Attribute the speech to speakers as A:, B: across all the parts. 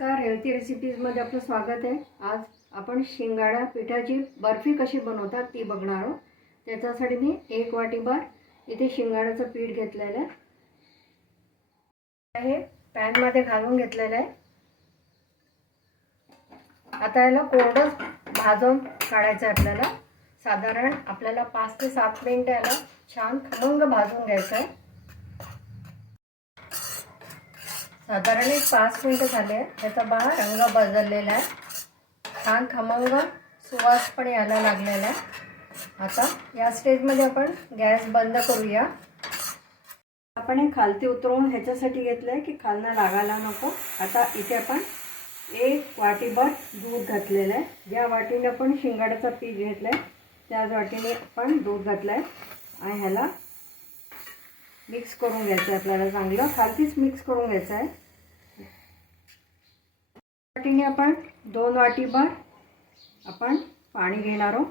A: तर हेल्थी रेसिपीजमध्ये आपलं स्वागत आहे. आज आपण शिंगाडा पिठाची बर्फी कशी बनवतात ती बघणार आहोत. त्याच्यासाठी मी एक वाटीभर इथे शिंगाड्याचं पीठ घेतलेलं आहे. हे पॅनमध्ये घालून घेतलेलं आहे. आता याला कोरडंच भाजून काढायचं आहे आपल्याला. साधारण आपल्याला पाच ते सात मिनिटं याला छान खमंग भाजून घ्यायचं आहे. साधारण एक पाच मिनटं झाले त्याचा बहा रंग बदललेला आहे छान खमंग सुवास पण यायला लागलेला आहे. आता या स्टेजमध्ये आपण गॅस बंद करूया. आपण हे खालती उतरवून ह्याच्यासाठी घेतलं आहे की खालनं लागायला नको. आता इथे आपण एक वाटीभर दूध घातलेलं आहे. ज्या वाटीने आपण शिंगाड्याचा पीठ घेतलं आहे त्याच वाटीने आपण दूध घातलं आहे आणि ह्याला मिक्स करून घ्यायचं आहे आपल्याला चांगलं. खालतीच मिक्स करून घ्यायचं आहे. वाटीने आपण दोन वाटीभर आपण पाणी घेणार आहोत.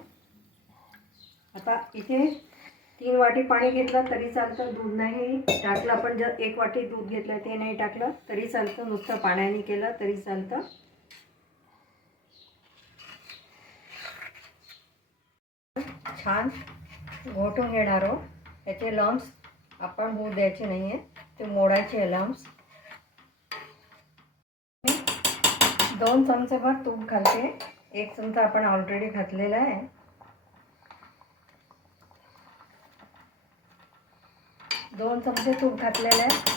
A: आता इथे तीन वाटी पाणी घेतलं तरी चालतं दूध नाही टाकलं. आपण जर एक वाटी दूध घेतलं ते नाही टाकलं तरी चालतं. नुसतं पाण्याने केलं तरी चालतं. छान घोटून घेणार आहोत. याचे लम्स आपण होऊ द्यायचे नाही आहे ते मोडायचे आहे लम्स दोन चमचेभर तूप घालते. एक चमचा आपण ऑलरेडी घातलेला आहे. दोन चमचे तूप घातलेले आहे.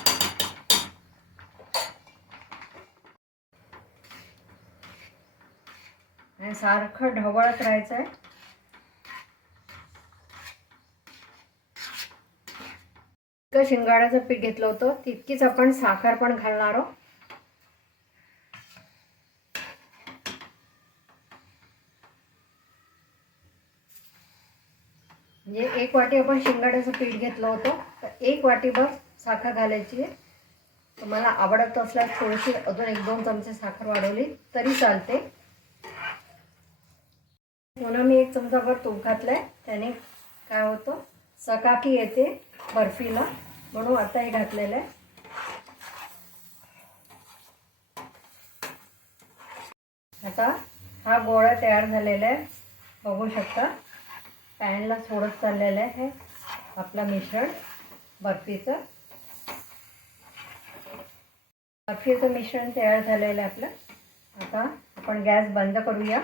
A: आणि सारखं ढवळत राहायचं आहे इतकं शिंगाड्याचं पीठ घेतलं होतं तितकीच आपण साखर पण घालणार आहोत. म्हणजे एक वाटी आपण शिंगाड्याचं पीठ घेतलं होतं तर एक वाटीभर साखर घालायची आहे. तुम्हाला आवडत असल्यास थोडीशी अजून एक दोन चमचे साखर वाढवली तरी चालते. पुन्हा मी एक चमचाभर तूप घातलं आहे त्याने काय होतं? सकाकी येते बर्फीला. म्हणून आता हे घातलेलं आहे. आता हा गोळा तयार झालेला आहे. बघू शकता. पॅनला सोडत चाललेलं आहे हे. आपलं मिश्रण बर्फीचं. बर्फीचं मिश्रण तयार झालेलं आहे आपलं. आता आपण गॅस बंद करूया.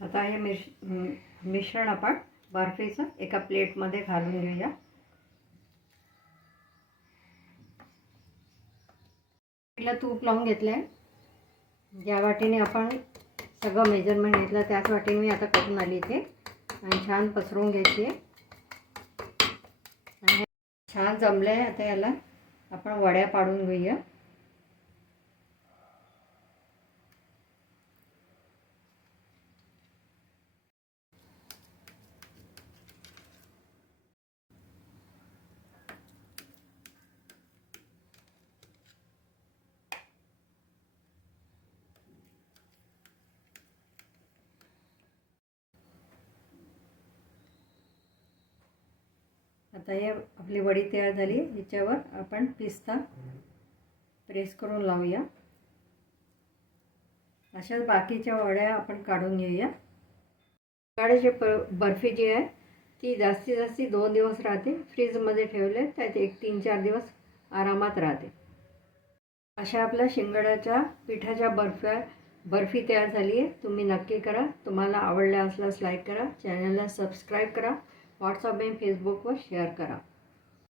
A: आता हे मिश मिश्रण आपण बर्फीचं एका प्लेटमध्ये घालून घेऊया. तिला तूप लावून घेतलं आहे ज्या वाटीने आपण सगळं मेजरमेंट घेतलं त्याच वाटीने मी आता करून आली इथे. आणि छान पसरवून घ्यायची आहे. आणि छान जमलं आहे आता याला. आपण वड्या पाडून घेऊया. आता हे आपली वडी तयार झाली. याच्यावर आपण पिस्ता प्रेस करून लावूया. अशाच बाकीच्या वड्या आपण काढून घेऊया. काढायची प बर्फी जी आहे ती जास्तीत जास्ती दोन दिवस राहते. फ्रीजमध्ये ठेवले त्यात एक तीन चार दिवस आरामात राहते. अशा आपल्या शिंगड्याच्या पिठाच्या बर्फ्या बर्फी तयार झाली आहे. तुम्ही नक्की करा. तुम्हाला आवडल्या असल्यास लाईक करा. चॅनलला सबस्क्राईब करा. व्हॉट्सअप आणि फेसबुकवर शेअर करा.